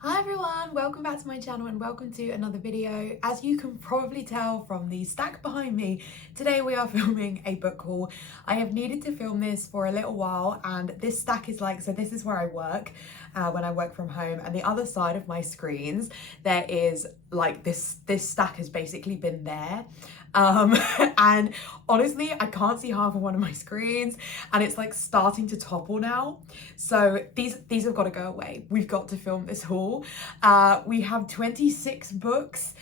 Hi everyone, welcome back to my channel and welcome to another video. As you can probably tell from the stack behind me, today we are filming a book haul. I have needed to film this for a little while, and this stack is like, so this is where I work when I work from home, and the other side of my screens there is like this stack has basically been there. And honestly, I can't see half of one of my screens and it's like starting to topple now. So these have got to go away. We've got to film this haul. We have 26 books,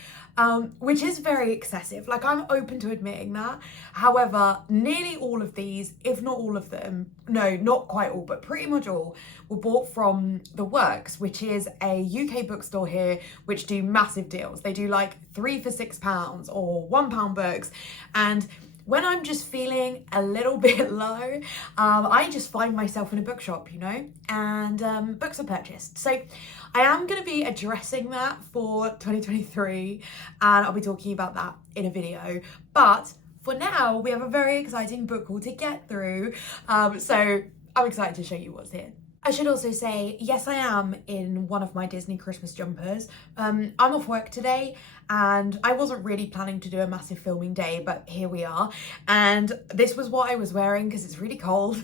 which is very excessive. Like, I'm open to admitting that. However, nearly all of these, if not all of them, no, not quite all, but pretty much all, were bought from The Works, which is a UK bookstore here, which do massive deals. They do like 3 for £6 or £1 books. And when I'm just feeling a little bit low, I just find myself in a bookshop, you know, and books are purchased. So I am going to be addressing that for 2023, and I'll be talking about that in a video. But for now, we have a very exciting book haul to get through, so I'm excited to show you what's here. I should also say, yes, I am in one of my Disney Christmas jumpers. I'm off work today and I wasn't really planning to do a massive filming day, but here we are. And this was what I was wearing because it's really cold.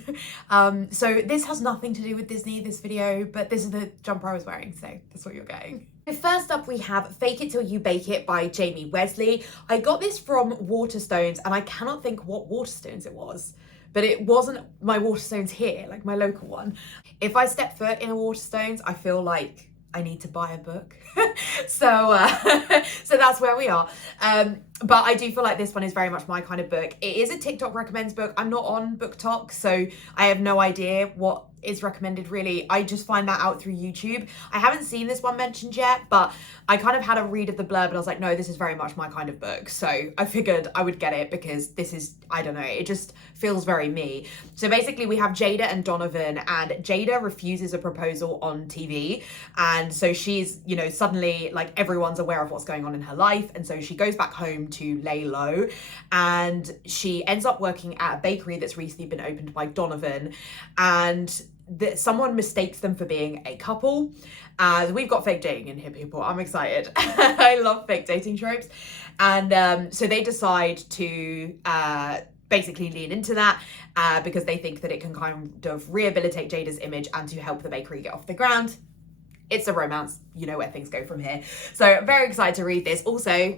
So this has nothing to do with Disney, this video, but this is the jumper I was wearing, so that's what you're getting. First up, we have Fake It Till You Bake It by Jamie Wesley. I got this from Waterstones and I cannot think what Waterstones it was. But it wasn't my Waterstones here, like my local one. If I step foot in a Waterstones, I feel like I need to buy a book. So that's where we are. But I do feel like this one is very much my kind of book. It is a TikTok recommends book. I'm not on BookTok, so I have no idea what is recommended really. I just find that out through YouTube. I haven't seen this one mentioned yet, but I kind of had a read of the blurb and I was like, no, this is very much my kind of book. So I figured I would get it because this is, I don't know, it just feels very me. So basically we have Jada and Donovan, and Jada refuses a proposal on TV. And so she's, you know, suddenly like everyone's aware of what's going on in her life. And so she goes back home to lay low, and she ends up working at a bakery that's recently been opened by Donovan, and that someone mistakes them for being a couple. We've got fake dating in here, people. I'm excited. I love fake dating tropes. And so they decide to basically lean into that because they think that it can kind of rehabilitate Jada's image and to help the bakery get off the ground. It's a romance, you know where things go from here. So I'm very excited to read this. Also,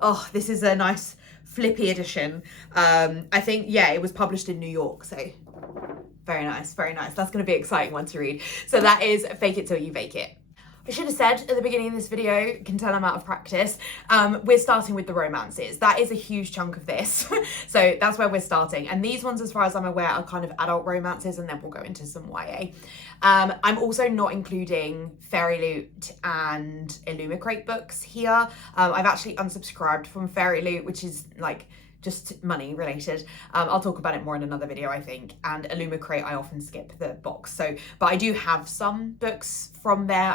oh, this is a nice flippy edition. I think, yeah, it was published in New York, so very nice, very nice. That's going to be an exciting one to read. So that is Fake It Till You Bake It. I should have said at the beginning of this video, you can tell I'm out of practice, we're starting with the romances. That is a huge chunk of this. So that's where we're starting. And these ones, as far as I'm aware, are kind of adult romances, and then we'll go into some YA. I'm also not including Fairy Loot and Illumicrate books here. I've actually unsubscribed from Fairy Loot, which is like just money related. I'll talk about it more in another video, I think. And Illumicrate, I often skip the box. So, but I do have some books from there.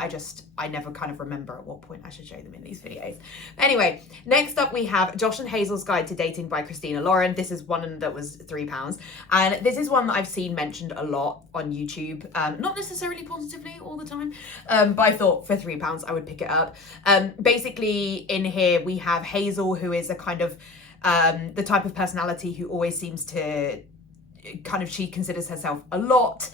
I never kind of remember at what point I should show them in these videos. Anyway, next up we have Josh and Hazel's Guide to Dating by Christina Lauren. This is one that was £3. And this is one that I've seen mentioned a lot on YouTube. Not necessarily positively all the time, but I thought for £3 I would pick it up. Basically in here we have Hazel, who is a kind of the type of personality who always seems to kind of, she considers herself a lot.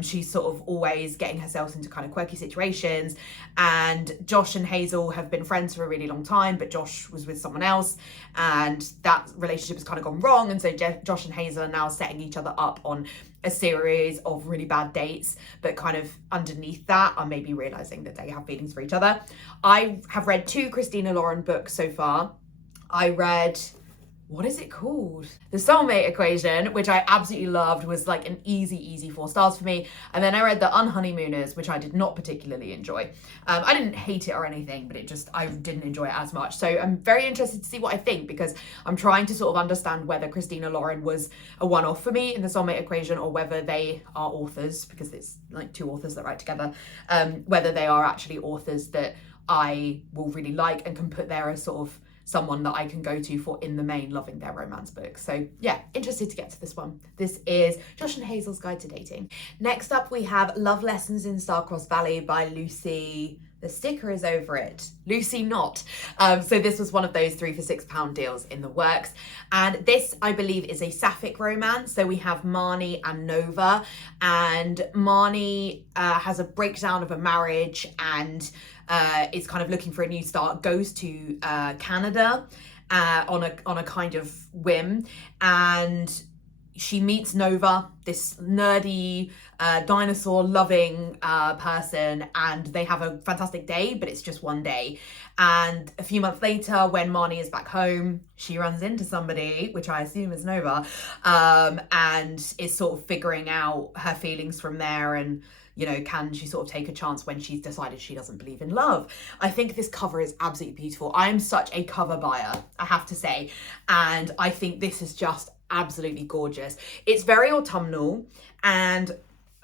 She's sort of always getting herself into kind of quirky situations. And Josh and Hazel have been friends for a really long time, but Josh was with someone else and that relationship has kind of gone wrong. And so Josh and Hazel are now setting each other up on a series of really bad dates, but kind of underneath that are maybe realizing that they have feelings for each other. I have read 2 Christina Lauren books so far. I read, what is it called? The Soulmate Equation, which I absolutely loved, was like an easy 4 stars for me. And then I read The Unhoneymooners, which I did not particularly enjoy. I didn't hate it or anything, but I didn't enjoy it as much. So I'm very interested to see what I think, because I'm trying to sort of understand whether Christina Lauren was a one-off for me in The Soulmate Equation, or whether they are authors, because it's like 2 authors that write together, whether they are actually authors that I will really like and can put there as sort of someone that I can go to for, in the main, loving their romance books. So yeah, interested to get to this one. This is Josh and Hazel's Guide to Dating. Next up we have Love Lessons in Starcross Valley by Lucy, the sticker is over it, Lucy Knott. So this was one of those 3 for £6 deals in the works. And this, I believe, is a sapphic romance. So we have Marnie and Nova, and Marnie has a breakdown of a marriage and is kind of looking for a new start, goes to Canada on a kind of whim, and she meets Nova, this nerdy, dinosaur-loving person, and they have a fantastic day, but it's just one day. And a few months later, when Marnie is back home, she runs into somebody, which I assume is Nova, and is sort of figuring out her feelings from there, and you know, can she sort of take a chance when she's decided she doesn't believe in love? I think this cover is absolutely beautiful. I am such a cover buyer, I have to say, and I think this is just absolutely gorgeous. It's very autumnal, and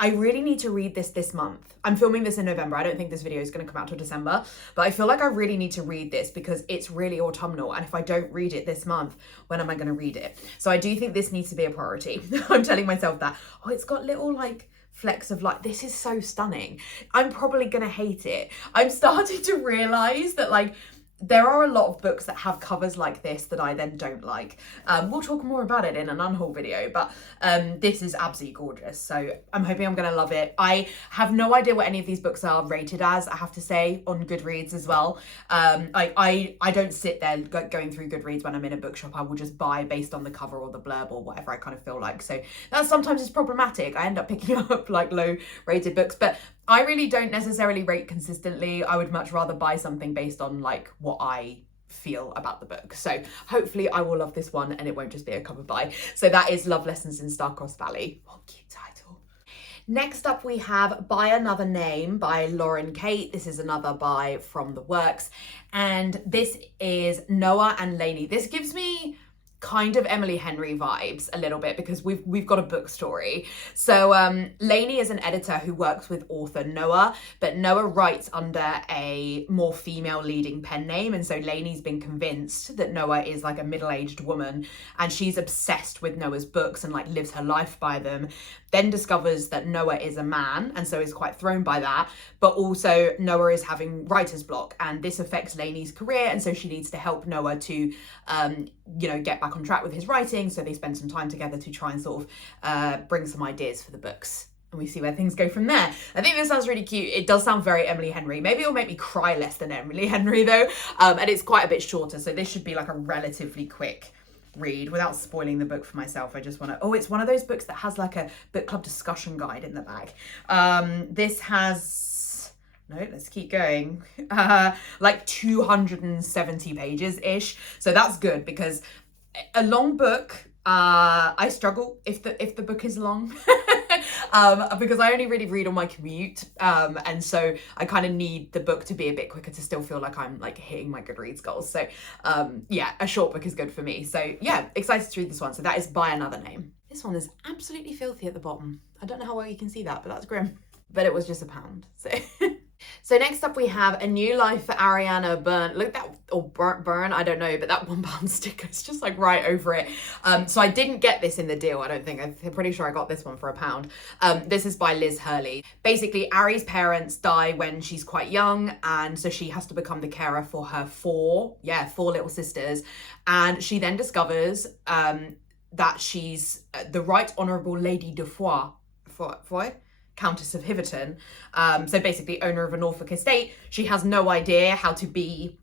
I really need to read this month. I'm filming this in November. I don't think this video is going to come out till December, but I feel like I really need to read this because it's really autumnal, and if I don't read it this month, when am I going to read it? So I do think this needs to be a priority. I'm telling myself that. Oh, it's got little like flecks of light. This is so stunning. I'm probably gonna hate it. I'm starting to realize that like there are a lot of books that have covers like this that I then don't like. We'll talk more about it in an unhaul video, but this is absolutely gorgeous. So I'm hoping I'm gonna love it. I have no idea what any of these books are rated as, I have to say, on Goodreads as well. I don't sit there going through Goodreads when I'm in a bookshop. I will just buy based on the cover or the blurb or whatever I kind of feel like. So that sometimes is problematic. I end up picking up like low rated books, but I really don't necessarily rate consistently. I would much rather buy something based on like what I feel about the book. So hopefully I will love this one and it won't just be a cover buy. So that is Love Lessons in Starcross Valley. What a cute title. Next up we have By Another Name by Lauren Kate. This is another buy from the works. And this is Noah and Leonie. This gives me kind of Emily Henry vibes a little bit because we've got a book story. So Leonie is an editor who works with author Noah, but Noah writes under a more female leading pen name, and so Leonie's been convinced that Noah is like a middle-aged woman, and she's obsessed with Noah's books and like lives her life by them. Then discovers that Noah is a man, and so is quite thrown by that, but also Noah is having writer's block, and this affects Leonie's career, and so she needs to help Noah to you know, get back on track with his writing. So they spend some time together to try and sort of bring some ideas for the books, and we see where things go from there. I think this sounds really cute. It does sound very Emily Henry. Maybe it'll make me cry less than Emily Henry though, and it's quite a bit shorter, so this should be like a relatively quick read without spoiling the book for myself. I just want to, oh, it's one of those books that has like a book club discussion guide in the back. This has, no, let's keep going, like 270 pages ish, so that's good because a long book, I struggle if the book is long because I only really read on my commute, and so I kind of need the book to be a bit quicker to still feel like I'm like hitting my Goodreads goals. So yeah, a short book is good for me. So yeah, excited to read this one. So that is By Another Name. This one is absolutely filthy at the bottom. I don't know how well you can see that, but that's grim. But it was just £1, so. So next up we have A New Life for Ariana, Byrne. Look at that, or Byrne, I don't know, but that £1 sticker is just like right over it. So I didn't get this in the deal, I don't think. I'm pretty sure I got this one for £1. This is by Liz Hurley. Basically, Ari's parents die when she's quite young, and so she has to become the carer for her four little sisters. And she then discovers that she's the Right Honourable Lady de Foix, Countess of Hiverton, so basically owner of a Norfolk estate. She has no idea how to be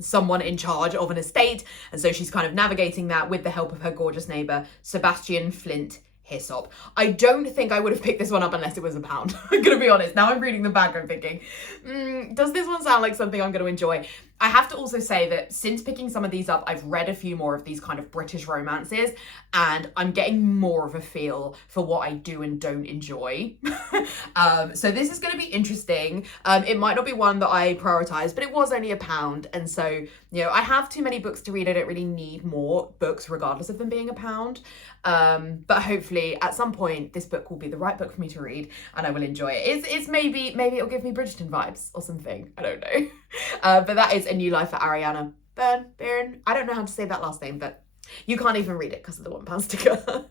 someone in charge of an estate, and so she's kind of navigating that with the help of her gorgeous neighbour, Sebastian Flint Hyssop. I don't think I would have picked this one up unless it was £1. I'm gonna be honest. Now I'm reading the back, I'm thinking, does this one sound like something I'm gonna enjoy? I have to also say that since picking some of these up, I've read a few more of these kind of British romances, and I'm getting more of a feel for what I do and don't enjoy. So this is going to be interesting. It might not be one that I prioritize, but it was only £1. And so, you know, I have too many books to read. I don't really need more books regardless of them being £1. But hopefully at some point this book will be the right book for me to read and I will enjoy it. It's maybe it'll give me Bridgerton vibes or something. I don't know. But that is A New Life for Ariana. Byrne. I don't know how to say that last name, but you can't even read it because of the £1 sticker.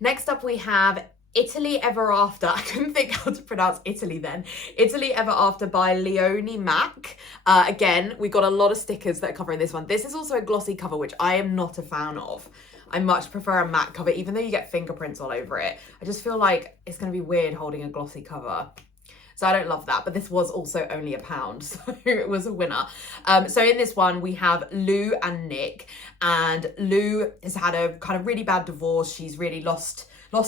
Next up we have Italy Ever After. I couldn't think how to pronounce Italy then. Italy Ever After by Leonie Mack. Again, we got a lot of stickers that are covering this one. This is also a glossy cover, which I am not a fan of. I much prefer a matte cover, even though you get fingerprints all over it. I just feel like it's going to be weird holding a glossy cover. So I don't love that, but this was also only £1, so it was a winner. So in this one, we have Lou and Nick, and Lou has had a kind of really bad divorce. She's really lost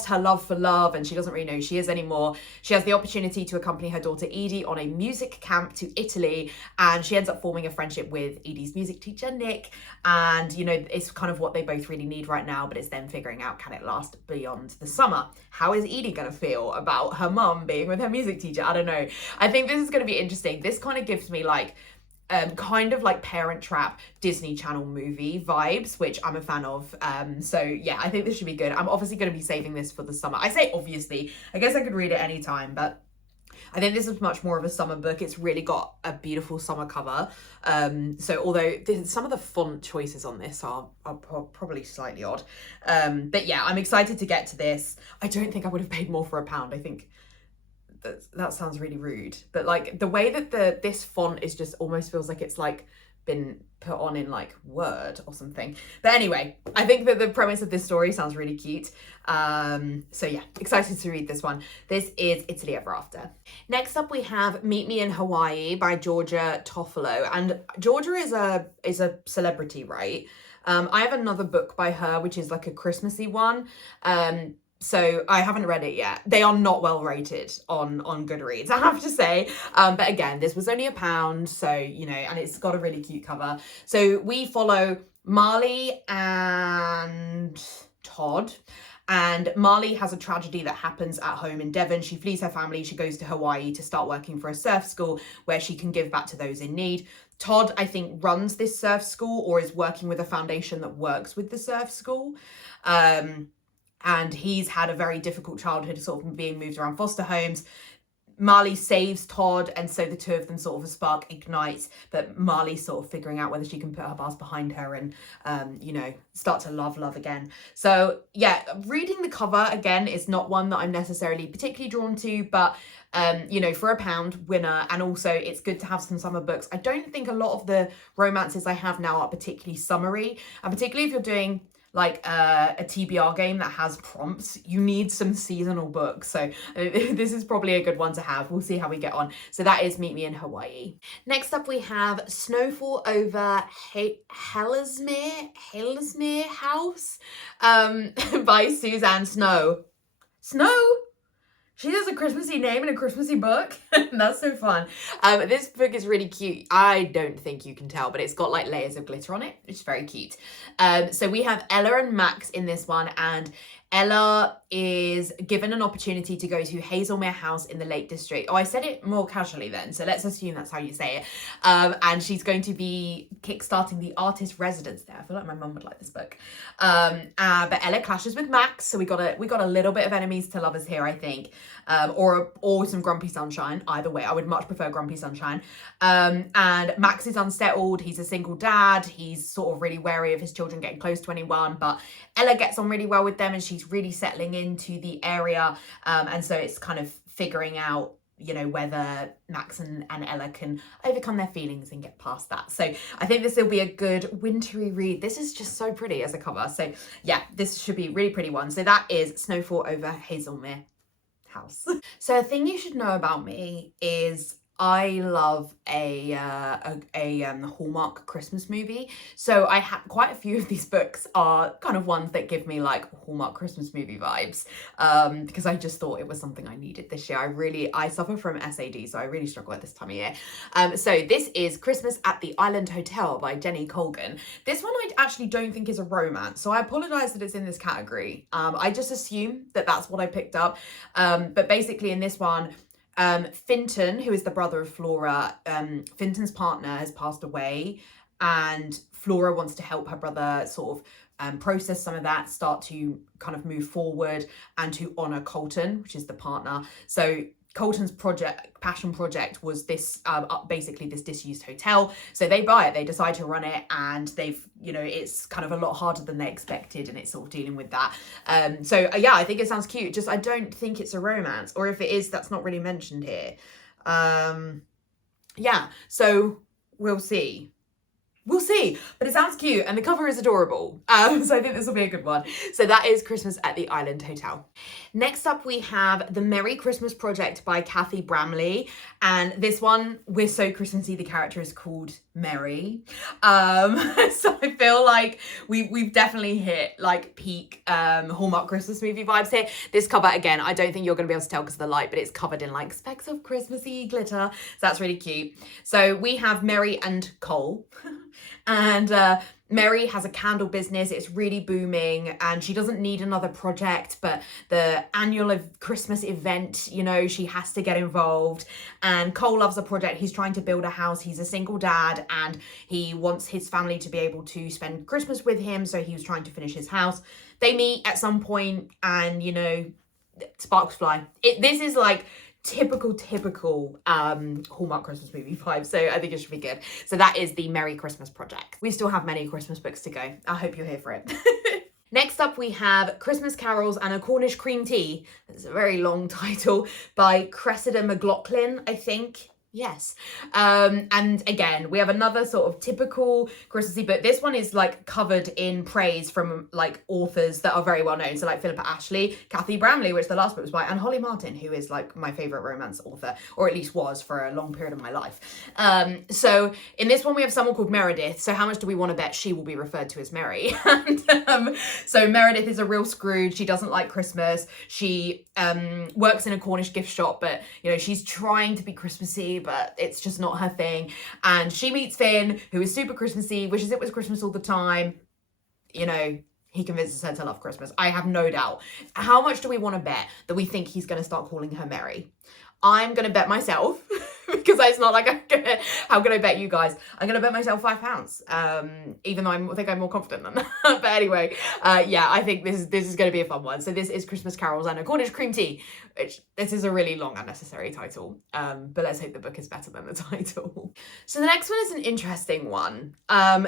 her love for love, and she doesn't really know who she is anymore. She has the opportunity to accompany her daughter Edie on a music camp to Italy, and she ends up forming a friendship with Edie's music teacher Nick, and you know, it's kind of what they both really need right now, but it's then figuring out, can it last beyond the summer? How is Edie gonna feel about her mum being with her music teacher? I don't know. I think this is gonna be interesting. This kind of gives me like kind of like Parent Trap Disney Channel movie vibes, which I'm a fan of. So yeah, I think this should be good. I'm obviously going to be saving this for the summer. I say obviously, I guess I could read it anytime, but I think this is much more of a summer book. It's really got a beautiful summer cover. So although some of the font choices on this are probably slightly odd. But yeah, I'm excited to get to this. I don't think I would have paid more for £1. I think that sounds really rude, but like the way that this font is just almost feels like it's like been put on in like Word or something. But anyway, I think that the premise of this story sounds really cute. So yeah, excited to read this one. This is Italy Ever After. Next up we have Meet Me in Hawaii by Georgia Toffolo, and Georgia is a celebrity, right? I have another book by her which is like a Christmassy one. So I haven't read it yet. They are not well rated on Goodreads, I have to say. But again, this was only £1, so, you know, and it's got a really cute cover. So we follow Marley and Todd. And Marley has a tragedy that happens at home in Devon. She flees her family. She goes to Hawaii to start working for a surf school where she can give back to those in need. Todd, I think, runs this surf school or is working with a foundation that works with the surf school. And he's had a very difficult childhood, sort of being moved around foster homes. Marley saves Todd, and so the two of them sort of a spark ignites, but Marley's sort of figuring out whether she can put her past behind her and, you know, start to love again. So yeah, reading the cover, again, is not one that I'm necessarily particularly drawn to, but you know, for £1 winner, and also it's good to have some summer books. I don't think a lot of the romances I have now are particularly summery, and particularly if you're doing like a TBR game that has prompts, you need some seasonal books. So this is probably a good one to have. We'll see how we get on. So that is Meet Me in Hawaii. Next up we have Snowfall over Halesmere House by Suzanne Snow. She has a Christmassy name in a Christmassy book. That's so fun. This book is really cute. I don't think you can tell, but it's got like layers of glitter on it. It's very cute. So we have Ella and Max in this one, and Ella is given an opportunity to go to Halesmere House in the Lake District. Oh, I said it more casually then, so let's assume that's how you say it. And she's going to be kickstarting the artist residence there. I feel like my mum would like this book. But Ella clashes with Max, so we got a little bit of enemies to lovers here, I think. Or some grumpy sunshine. Either way, I would much prefer grumpy sunshine. And Max is unsettled. He's a single dad. He's sort of really wary of his children getting close to anyone, but Ella gets on really well with them, and she's really settling into the area. And so it's kind of figuring out, you know, whether Max and Ella can overcome their feelings and get past that. So I think this will be a good wintry read. This is just so pretty as a cover. So yeah, this should be a really pretty one. So that is Snowfall over Halesmere House. So a thing you should know about me is I love a Hallmark Christmas movie. So I have quite a few of these books are kind of ones that give me like Hallmark Christmas movie vibes, because I just thought it was something I needed this year. I suffer from SAD, so I really struggle at this time of year. So this is Christmas at the Island Hotel by Jenny Colgan. This one I actually don't think is a romance, so I apologize that it's in this category. I just assume that that's what I picked up. But basically in this one, Finton, who is the brother of Flora, Finton's partner has passed away, and Flora wants to help her brother sort of process some of that, start to kind of move forward and to honour Colton, which is the partner. So Colton's passion project was this basically this disused hotel. So they buy it, they decide to run it, and they've, you know, it's kind of a lot harder than they expected, and it's sort of dealing with that. So yeah, I think it sounds cute. Just I don't think it's a romance, or if it is, that's not really mentioned here. Yeah, so we'll see. We'll see, but it sounds cute and the cover is adorable. So I think this will be a good one. So that is Christmas at the Island Hotel. Next up, we have The Merry Christmas Project by Cathy Bramley. And this one, we're so Christmassy, the character is called Mary. So I feel like we've definitely hit like peak Hallmark Christmas movie vibes here. This cover, again, I don't think you're gonna be able to tell because of the light, but it's covered in like specks of Christmassy glitter. So that's really cute. So we have Mary and Cole. And Mary has a candle business. It's really booming and she doesn't need another project, but the annual Christmas event, you know, she has to get involved. And Cole loves the project. He's trying to build a house. He's a single dad and he wants his family to be able to spend Christmas with him. So he was trying to finish his house. They meet at some point and, you know, sparks fly. This is like typical Hallmark Christmas movie vibe, so I think it should be good. So that is The Merry Christmas Project. We still have many Christmas books to go. I hope you're here for it. Next up, we have Christmas Carols and a Cornish Cream Tea. It's a very long title by Cressida McLaughlin, I think. Yes. And again, we have another sort of typical Christmassy book. This one is like covered in praise from like authors that are very well known. So like Philippa Ashley, Cathy Bramley, which the last book was by, and Holly Martin, who is like my favorite romance author, or at least was for a long period of my life. So in this one, we have someone called Meredith. So how much do we want to bet she will be referred to as Mary? And so Meredith is a real Scrooge. She doesn't like Christmas. She works in a Cornish gift shop, but you know, she's trying to be Christmassy, but it's just not her thing. And she meets Finn, who is super Christmassy, wishes it was Christmas all the time. You know, he convinces her to love Christmas. I have no doubt. How much do we want to bet that we think he's going to start calling her Mary? I'm going to bet myself, because it's not like how can I bet you guys? I'm going to bet myself £5, even though I think I'm more confident than that. But anyway, yeah, I think this is going to be a fun one. So this is Christmas Carols and a Cornish Cream Tea, which this is a really long unnecessary title. But let's hope the book is better than the title. So the next one is an interesting one.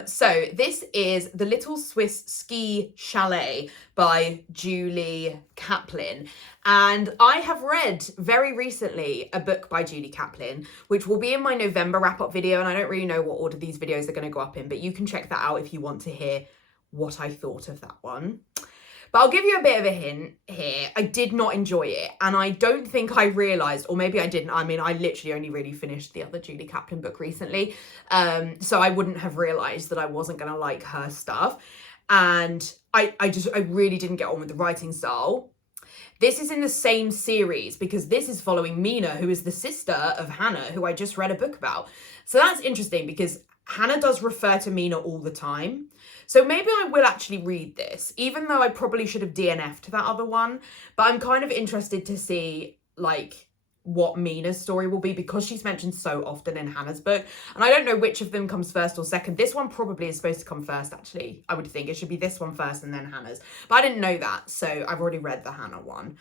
So this is The Little Swiss Ski Chalet by Julie Caplin. And I have read very recently a book by Julie Caplin, which will be in my November wrap-up video. And I don't really know what order these videos are going to go up in, but you can check that out if you want to hear what I thought of that one. But I'll give you a bit of a hint here. I did not enjoy it. And I don't think I realised, or maybe I didn't. I mean, I literally only really finished the other Julie Caplin book recently. So I wouldn't have realised that I wasn't going to like her stuff. And I really didn't get on with the writing style. This is in the same series because this is following Mina, who is the sister of Hannah, who I just read a book about. So that's interesting because Hannah does refer to Mina all the time. So maybe I will actually read this, even though I probably should have DNF'd that other one. But I'm kind of interested to see like what Mina's story will be because she's mentioned so often in Hannah's book. And I don't know which of them comes first or second. This one probably is supposed to come first, actually. I would think it should be this one first and then Hannah's. But I didn't know that, so I've already read the Hannah one.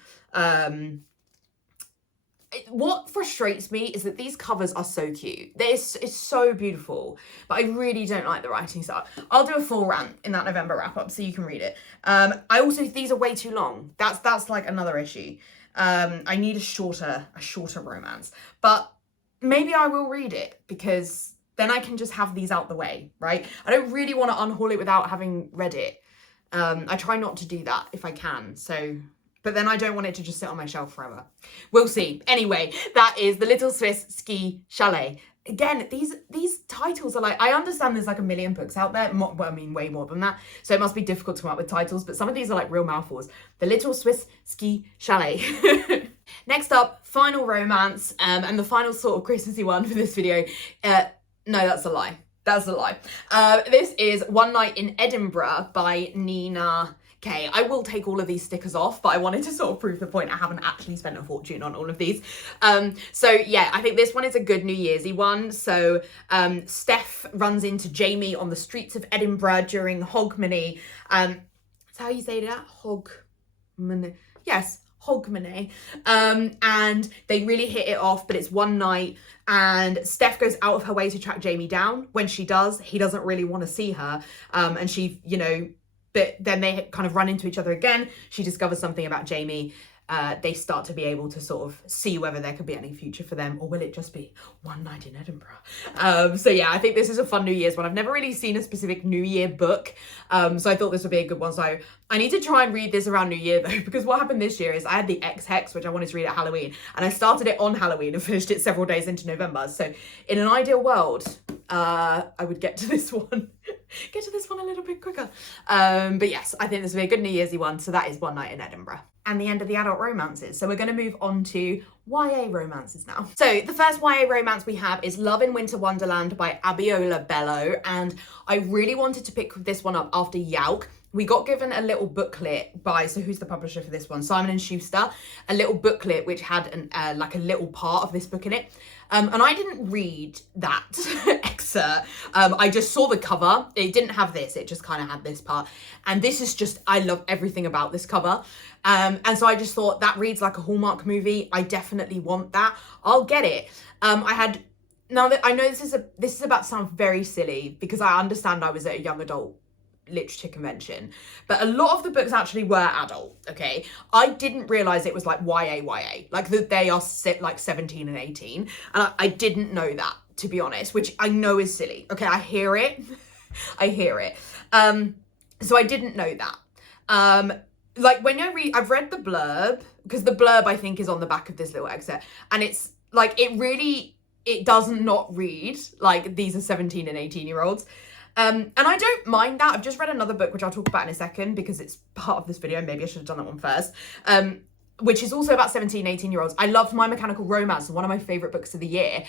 What frustrates me is that these covers are so cute. It's so beautiful, but I really don't like the writing style. I'll do a full rant in that November wrap-up so you can read it. I also, these are way too long. That's like another issue. I need a shorter romance, but maybe I will read it because then I can just have these out the way, right? I don't really want to unhaul it without having read it. I try not to do that if I can. But then I don't want it to just sit on my shelf forever. We'll see. Anyway, that is The Little Swiss Ski Chalet. Again, these titles are like, I understand there's like a million books out there. Well, I mean, way more than that. So it must be difficult to come up with titles, but some of these are like real mouthfuls. The Little Swiss Ski Chalet. Next up, final romance, and the final sort of Christmassy one for this video. No, that's a lie. That's a lie. This is One Night in Edinburgh by Nina. Okay, I will take all of these stickers off, but I wanted to sort of prove the point I haven't actually spent a fortune on all of these. So yeah, I think this one is a good New Year'sy one. So Steph runs into Jamie on the streets of Edinburgh during Hogmanay. That's how you say that? Hogmanay. Yes, Hogmanay. And they really hit it off, but it's one night and Steph goes out of her way to track Jamie down. When she does, he doesn't really want to see her. And she, you know, but then they kind of run into each other again. She discovers something about Jamie. They start to be able to sort of see whether there could be any future for them, or will it just be one night in Edinburgh? So yeah, I think this is a fun New Year's one. I've never really seen a specific New Year book, so I thought this would be a good one. So I need to try and read this around New Year though, because what happened this year is I had the X-Hex, which I wanted to read at Halloween, and I started it on Halloween and finished it several days into November. So in an ideal world, I would get to this one a little bit quicker. But yes, I think this will be a good New Year'sy one. So that is One Night in Edinburgh. And the end of the adult romances. So we're going to move on to YA romances now. So the first YA romance we have is Love in Winter Wonderland by Abiola Bello. And I really wanted to pick this one up after Yauk. We got given a little booklet by, so who's the publisher for this one? Simon & Schuster, a little booklet which had an like a little part of this book in it. And I didn't read that excerpt. I just saw the cover. It didn't have this, it just kind of had this part. And this is just, I love everything about this cover. And so I just thought that reads like a Hallmark movie. I definitely want that. I'll get it. Now that I know this is about to sound very silly, because I understand I was at a young adult literature convention, but a lot of the books actually were adult. Okay, I didn't realize it was like YA, like that they are set like 17 and 18, and I didn't know that, to be honest, which I know is silly. Okay, I hear it. So I didn't know that. Like when I've read the blurb, because the blurb I think is on the back of this little excerpt, and it's like it does not read like these are 17 and 18-year-olds. And I don't mind that. I've just read another book, which I'll talk about in a second, because it's part of this video. Maybe I should have done that one first. Which is also about 17, 18-year-olds. I loved My Mechanical Romance, one of my favourite books of the year.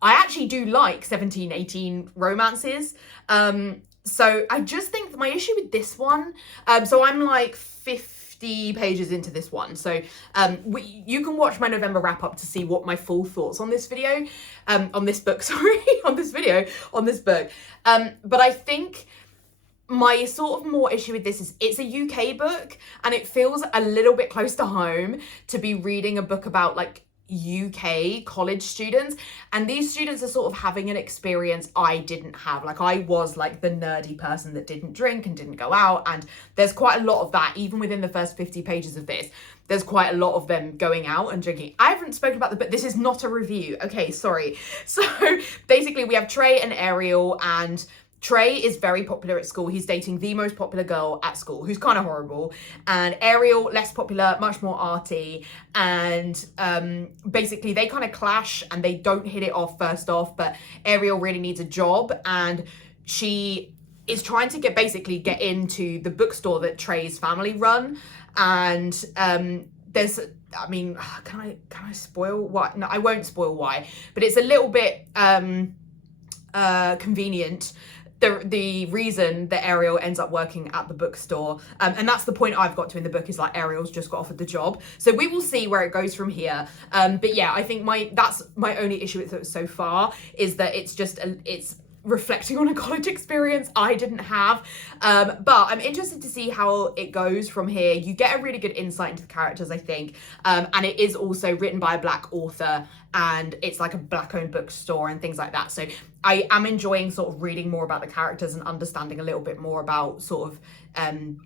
I actually do like 17, 18 romances. So I just think my issue with this one, so I'm like 50 pages into this one. So you can watch my November wrap up to see what my full thoughts on this video, on this book, on this book. But I think my sort of more issue with this is it's a UK book, and it feels a little bit close to home to be reading a book about like UK college students, and these students are sort of having an experience I didn't have. Like I was like the nerdy person that didn't drink and didn't go out, and there's quite a lot of that even within the first 50 pages of this. There's quite a lot of them going out and drinking. I haven't spoken about but this is not a review. Okay, sorry. So basically we have Trey and Ariel, and Trey is very popular at school. He's dating the most popular girl at school, who's kind of horrible. And Ariel, less popular, much more arty. And basically they kind of clash and they don't hit it off first off, but Ariel really needs a job, and she is trying to get into the bookstore that Trey's family run. And there's, I mean, can I spoil what? No, I won't spoil why, but it's a little bit convenient. The reason that Ariel ends up working at the bookstore, and that's the point I've got to in the book, is like Ariel's just got offered the job. So we will see where it goes from here. But yeah, I think that's my only issue with it so far, is that it's reflecting on a college experience I didn't have. But I'm interested to see how it goes from here. You get a really good insight into the characters, I think. And it is also written by a Black author, and it's like a Black-owned bookstore and things like that. So I am enjoying sort of reading more about the characters and understanding a little bit more about sort of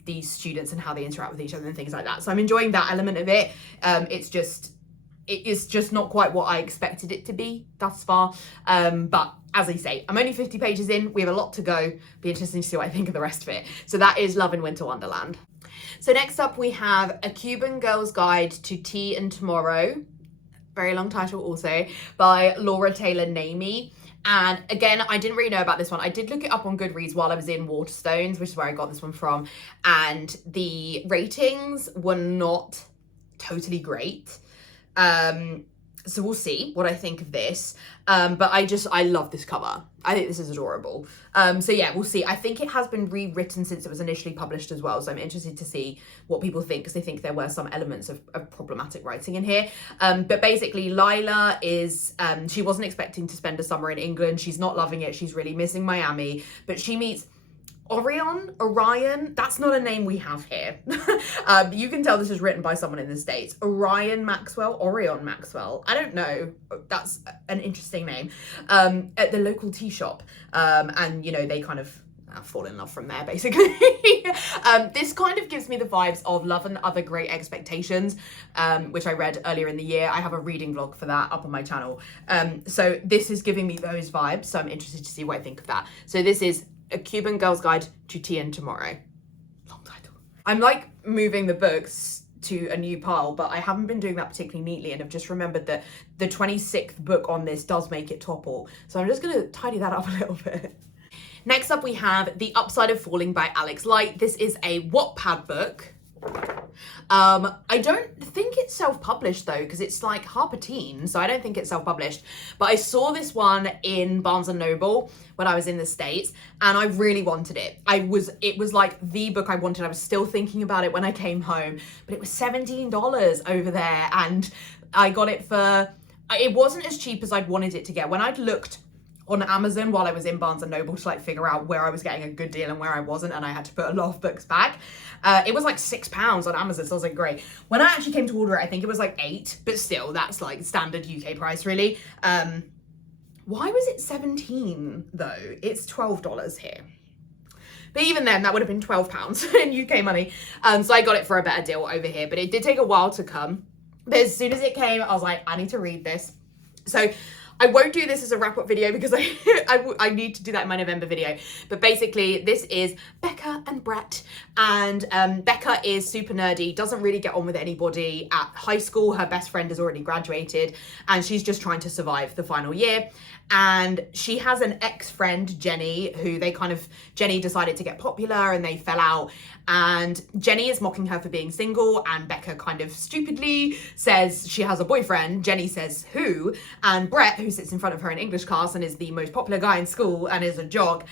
these students and how they interact with each other and things like that. So I'm enjoying that element of it. It is just not quite what I expected it to be thus far. But as I say, I'm only 50 pages in. We have a lot to go. Be interesting to see what I think of the rest of it. So that is Love in Winter Wonderland. So next up we have A Cuban Girl's Guide to Tea and Tomorrow. Very long title also, by Laura Taylor Namey. And again, I didn't really know about this one. I did look it up on Goodreads while I was in Waterstones, which is where I got this one from. And the ratings were not totally great. So we'll see what I think of this. But I love this cover. I think this is adorable. So yeah, we'll see. I think it has been rewritten since it was initially published as well. So I'm interested to see what people think, because I think there were some elements of problematic writing in here. But basically Lila is, she wasn't expecting to spend a summer in England. She's not loving it. She's really missing Miami, but she meets Orion, that's not a name we have here. You can tell this is written by someone in the States. Orion Maxwell, I don't know, that's an interesting name, at the local tea shop, and you know, they kind of fall in love from there, basically. This kind of gives me the vibes of Love and Other Great Expectations, which I read earlier in the year. I have a reading vlog for that up on my channel. So this is giving me those vibes, so I'm interested to see what I think of that. So this is A Cuban Girl's Guide to Tea and Tomorrow. Long title. I'm like moving the books to a new pile, but I haven't been doing that particularly neatly, and I've just remembered that the 26th book on this does make it topple. So I'm just gonna tidy that up a little bit. Next up we have The Upside of Falling by Alex Light. This is a Wattpad book. I don't think it's self-published though, because it's like Harper Teen, so I don't think it's self-published. But I saw this one in Barnes & Noble when I was in the States, and I really wanted it. It was like the book I wanted. I was still thinking about it when I came home, but it was $17 over there, and I got it for, it wasn't as cheap as I'd wanted it to get. When I'd looked on Amazon while I was in Barnes & Noble to like figure out where I was getting a good deal and where I wasn't, and I had to put a lot of books back. It was like £6 on Amazon, so I was like, great. When I actually came to order it, I think it was like $8, but still, that's like standard UK price, really. Why was it 17 though? It's $12 here. But even then, that would have been £12 in UK money. So I got it for a better deal over here, but it did take a while to come. But as soon as it came, I was like, I need to read this. So I won't do this as a wrap-up video because I need to do that in my November video. But basically, this is Becca and Brett. And Becca is super nerdy, doesn't really get on with anybody. At high school, her best friend has already graduated, and she's just trying to survive the final year. And she has an ex-friend, Jenny, who Jenny decided to get popular and they fell out. And Jenny is mocking her for being single, and Becca kind of stupidly says she has a boyfriend. Jenny says, who? And Brett, who sits in front of her in English class and is the most popular guy in school and is a jock,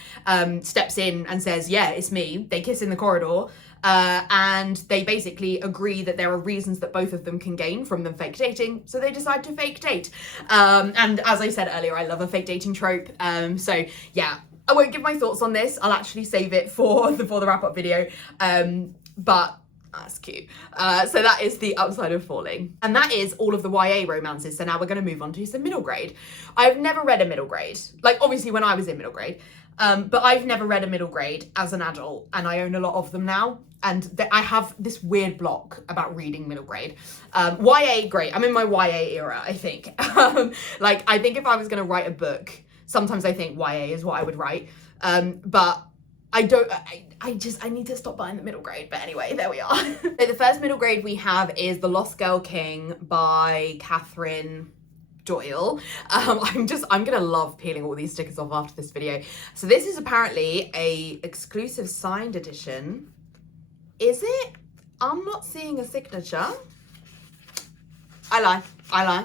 steps in and says, yeah, it's me. They kiss in the corridor. And they basically agree that there are reasons that both of them can gain from them fake dating, so they decide to fake date. And as I said earlier, I love a fake dating trope. So yeah, I won't give my thoughts on this. I'll actually save it for the wrap-up video. But that's cute. So that is The Upside of Falling. And that is all of the YA romances. So now we're going to move on to some middle grade. I've never read a middle grade. Like, obviously when I was in middle grade. But I've never read a middle grade as an adult, and I own a lot of them now. And I have this weird block about reading middle grade. YA, great. I'm in my YA era, I think. Like, I think if I was going to write a book, sometimes I think YA is what I would write. But I need to stop buying the middle grade. But anyway, there we are. So the first middle grade we have is The Lost Girl King by Catherine Doyle. I'm gonna love peeling all these stickers off after this video. So this is apparently a exclusive signed edition. Is it? I'm not seeing a signature. I lie.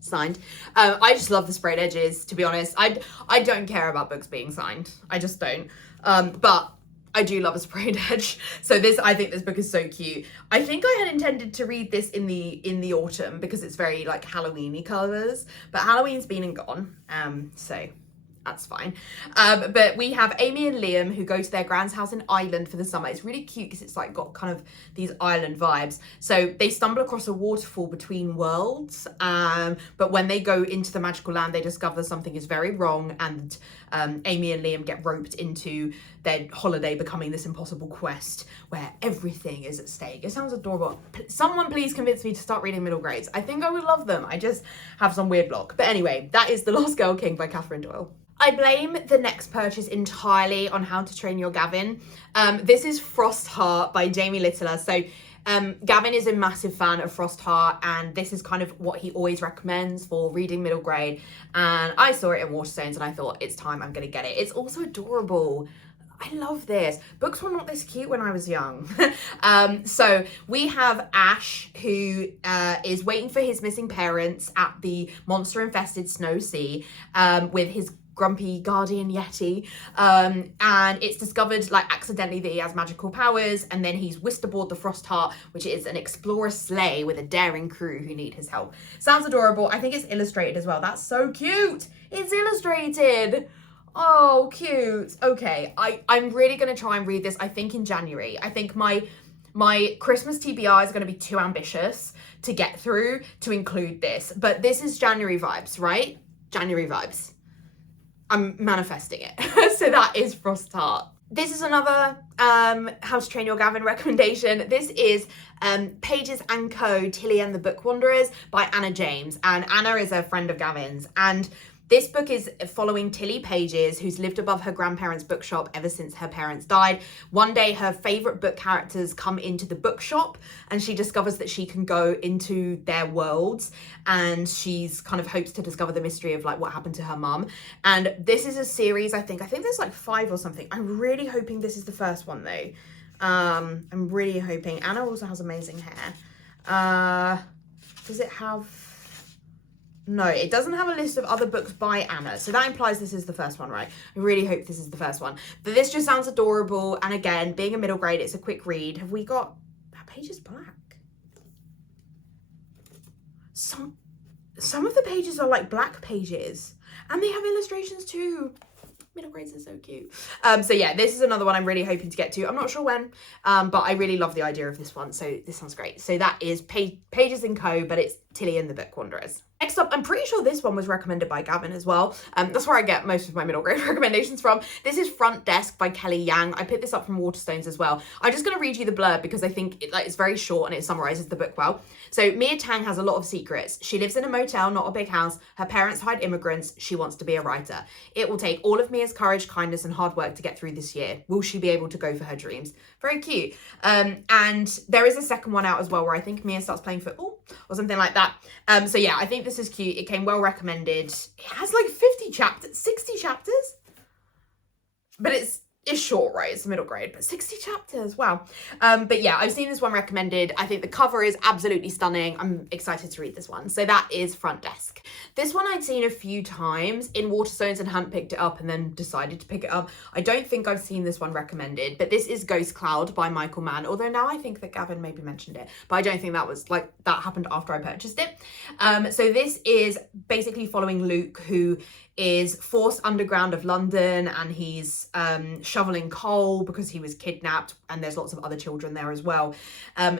Signed. I just love the sprayed edges, to be honest. I don't care about books being signed. I just don't. But I do love a sprayed edge. So I think this book is so cute. I think I had intended to read this in the autumn because it's very like Halloween-y colours, but Halloween's been and gone. So that's fine. But we have Amy and Liam who go to their grand's house in Ireland for the summer. It's really cute because it's like got kind of these island vibes. So they stumble across a waterfall between worlds, but when they go into the magical land, they discover something is very wrong, and Amy and Liam get roped into their holiday becoming this impossible quest where everything is at stake. It sounds adorable. Someone please convince me to start reading middle grades. I think I would love them. I just have some weird block. But anyway, that is The Lost Girl King by Catherine Doyle. I blame the next purchase entirely on How to Train Your Gavin. This is Frost Heart by Jamie Littler. So Gavin is a massive fan of Frost Heart, and this is kind of what he always recommends for reading middle grade. And I saw it in Waterstones and I thought, it's time, I'm gonna get it. It's also adorable. I love this. Books were not this cute when I was young. So we have Ash, who is waiting for his missing parents at the monster-infested Snow Sea with his grumpy guardian Yeti, and it's discovered like accidentally that he has magical powers, and then he's whisked aboard the Frost Heart, which is an explorer sleigh with a daring crew who need his help. Sounds adorable. I think it's illustrated as well. That's so cute. It's illustrated. Oh, cute. Okay, I'm really gonna try and read this, I think in January. I think my Christmas TBR is gonna be too ambitious to get through to include this. But this is January vibes, right? January vibes. I'm manifesting it. So that is Frost Heart. This is another How to Train Your Gavin recommendation. This is Pages and Co. Tilly and the Book Wanderers by Anna James. And Anna is a friend of Gavin's. And this book is following Tilly Pages, who's lived above her grandparents' bookshop ever since her parents died. One day, her favourite book characters come into the bookshop and she discovers that she can go into their worlds, and she's kind of hopes to discover the mystery of like what happened to her mum. And this is a series, I think there's like 5 or something. I'm really hoping this is the first one though. I'm really hoping. Anna also has amazing hair. Does it have... No, it doesn't have a list of other books by Anna, so that implies this is the first one, right? I really hope this is the first one. But this just sounds adorable, and again, being a middle grade, it's a quick read. Have we got... That page is black. Some of the pages are like black pages, and they have illustrations too. Middle grades are so cute. So yeah, this is another one I'm really hoping to get to. I'm not sure when, but I really love the idea of this one, so this sounds great. So that is Pages and Co, but it's Tilly and the Book Wanderers. Next up, I'm pretty sure this one was recommended by Gavin as well. That's where I get most of my middle grade recommendations from. This is Front Desk by Kelly Yang. I picked this up from Waterstones as well. I'm just going to read you the blurb because I think it's very short and it summarizes the book well. So Mia Tang has a lot of secrets. She lives in a motel, not a big house. Her parents hide immigrants. She wants to be a writer. It will take all of Mia's courage, kindness, and hard work to get through this year. Will she be able to go for her dreams? Very cute. And there is a second one out as well where I think Mia starts playing football or something like that. So yeah, I think this is cute. It came well recommended. It has like 50 chapters, 60 chapters, but it's short, right? It's middle grade, but 60 chapters, wow. But yeah, I've seen this one recommended. I think the cover is absolutely stunning. I'm excited to read this one. So that is Front Desk. This one I'd seen a few times in Waterstones and hadn't picked it up and then decided to pick it up. I don't think I've seen this one recommended, but this is Ghost Cloud by Michael Mann, although now I think that Gavin maybe mentioned it, but I don't think that was like, that happened after I purchased it. So this is basically following Luke, who is forced underground of London, and he's shoveling coal because he was kidnapped, and there's lots of other children there as well.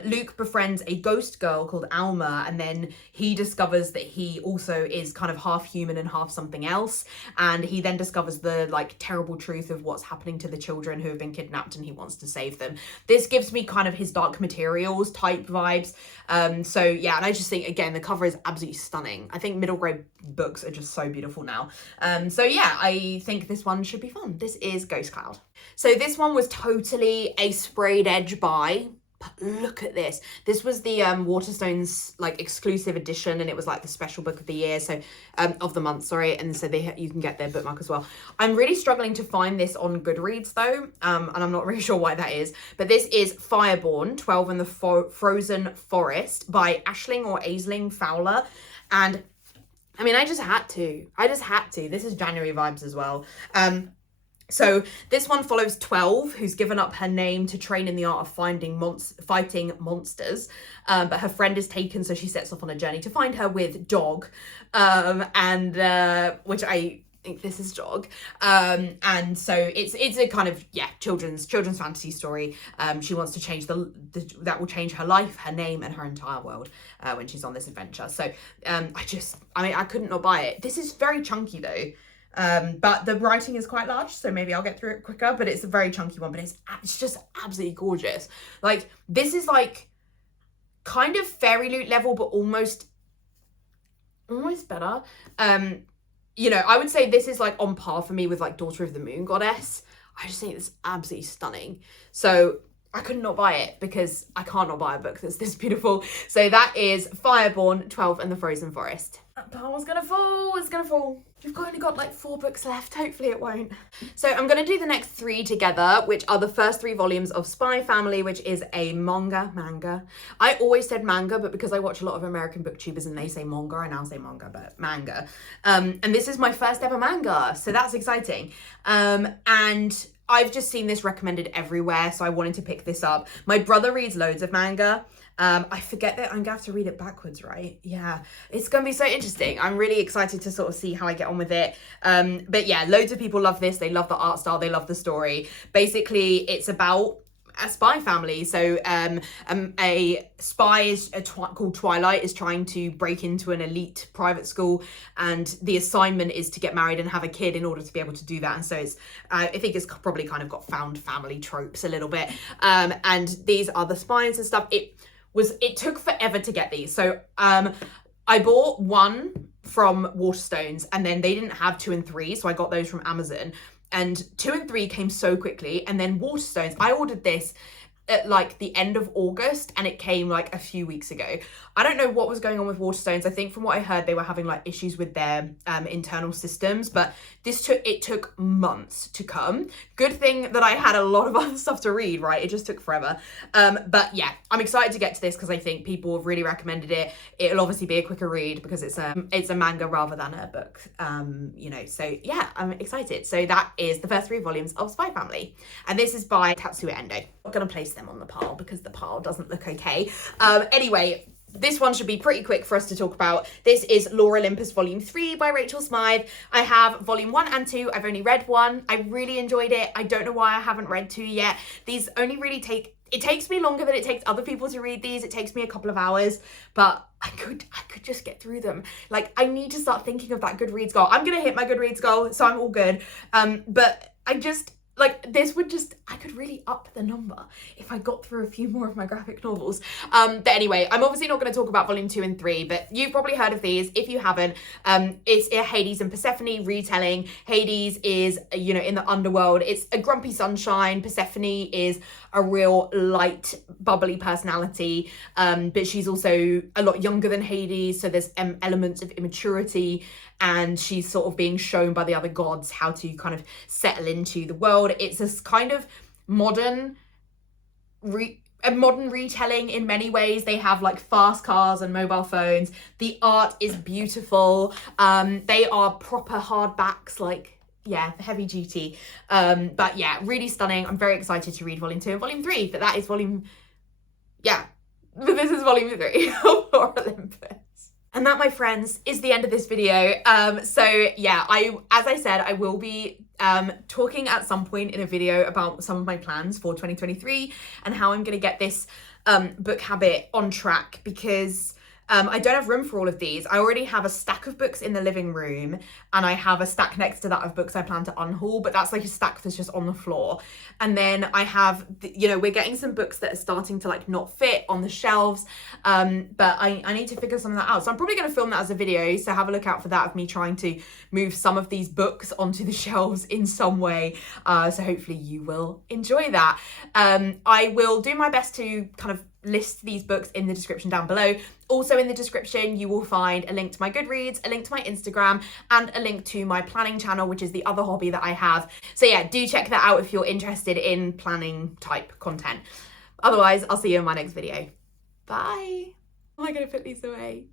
Luke befriends a ghost girl called Alma, and then he discovers that he also is kind of half human and half something else, and he then discovers the like terrible truth of what's happening to the children who have been kidnapped, and he wants to save them. This gives me kind of his Dark Materials type vibes. So yeah, and I just think, again, the cover is absolutely stunning. I think middle grade books are just so beautiful now. So yeah, I think this one should be fun. This is Ghost Cloud. So this one was totally a sprayed edge buy. But look at this. This was the Waterstones like exclusive edition, and it was like the special book of the year, so of the month, sorry. And so you can get their bookmark as well. I'm really struggling to find this on Goodreads though, and I'm not really sure why that is. But this is Fireborn, 12 in the Frozen Forest by Aisling or Aisling Fowler. And I mean, I just had to. This is January vibes as well. So this one follows 12, who's given up her name to train in the art of fighting monsters. But her friend is taken, so she sets off on a journey to find her with Dog, which I think this is Dog. And so it's a kind of, yeah, children's fantasy story. She wants to change that will change her life, her name, and her entire world when she's on this adventure. So I couldn't not buy it. This is very chunky though. But the writing is quite large, so maybe I'll get through it quicker, but it's a very chunky one, but it's just absolutely gorgeous. Like, this is like kind of Fairy Loot level, but almost better. You know, I would say this is like on par for me with like Daughter of the Moon Goddess. I just think it's absolutely stunning. So I could not buy it because I can't not buy a book that's this beautiful. So that is Fireborn, 12 in the Frozen Forest. That power's gonna fall, it's gonna fall. We've only got like 4 books left, hopefully it won't. So I'm gonna do the next 3 together, which are the first 3 volumes of Spy Family, which is a manga. I always said manga, but because I watch a lot of American booktubers and they say manga, I now say manga, but manga. And this is my first ever manga, so that's exciting. And I've just seen this recommended everywhere, so I wanted to pick this up. My brother reads loads of manga, I forget that I'm gonna have to read it backwards, right? Yeah, it's gonna be so interesting. I'm really excited to sort of see how I get on with it. But yeah, loads of people love this. They love the art style, they love the story. Basically, it's about a spy family. So a spy is called Twilight is trying to break into an elite private school, and the assignment is to get married and have a kid in order to be able to do that. And so it's I think it's probably kind of got found family tropes a little bit, and these are the spies and stuff. It took forever to get these. So I bought one from Waterstones, and then they didn't have 2 and 3, so I got those from Amazon. And 2 and 3 came so quickly. And then Waterstones, I ordered this at like the end of August, and it came like a few weeks ago. I don't know what was going on with Waterstones. I think from what I heard, they were having like issues with their internal systems, but it took months to come. Good thing that I had a lot of other stuff to read, right? It just took forever. But yeah, I'm excited to get to this because I think people have really recommended it. It'll obviously be a quicker read because it's a manga rather than a book, you know, so yeah, I'm excited. So that is the first 3 volumes of Spy Family, and this is by Tatsuya Endo. I'm not gonna place them on the pile because the pile doesn't look okay. Anyway, this one should be pretty quick for us to talk about. This is Lore Olympus Volume 3 by Rachel Smythe. I have Volume 1 and 2. I've only read 1. I really enjoyed it. I don't know why I haven't read 2 yet. These only really it takes me longer than it takes other people to read these. It takes me a couple of hours, but I could just get through them. Like, I need to start thinking of that Goodreads goal. I'm gonna hit my Goodreads goal, so I'm all good. But I could really up the number if I got through a few more of my graphic novels. But anyway, I'm obviously not going to talk about volume 2 and 3, but you've probably heard of these. If you haven't, it's a Hades and Persephone retelling. Hades is, you know, in the underworld. It's a grumpy sunshine. Persephone is a real light, bubbly personality, but she's also a lot younger than Hades, so there's elements of immaturity, and she's sort of being shown by the other gods how to kind of settle into the world. It's this kind of modern retelling in many ways. They have like fast cars and mobile phones. The art is beautiful. They are proper hardbacks, like, yeah, heavy duty. But yeah, really stunning. I'm very excited to read volume 2 and volume 3, but that is this is volume 3 of Lore Olympus. And that, my friends, is the end of this video. So yeah, as I said, I will be talking at some point in a video about some of my plans for 2023 and how I'm gonna get this book habit on track, because I don't have room for all of these. I already have a stack of books in the living room, and I have a stack next to that of books I plan to unhaul, but that's like a stack that's just on the floor. And then I have, you know, we're getting some books that are starting to like not fit on the shelves, but I need to figure some of that out. So I'm probably going to film that as a video, so have a look out for that, of me trying to move some of these books onto the shelves in some way. So hopefully you will enjoy that. I will do my best to kind of list these books in the description down below. Also in the description you will find a link to my Goodreads, a link to my Instagram, and a link to my planning channel, which is the other hobby that I have. So yeah, do check that out if you're interested in planning type content. Otherwise, I'll see you in my next video. Bye. How am I gonna put these away?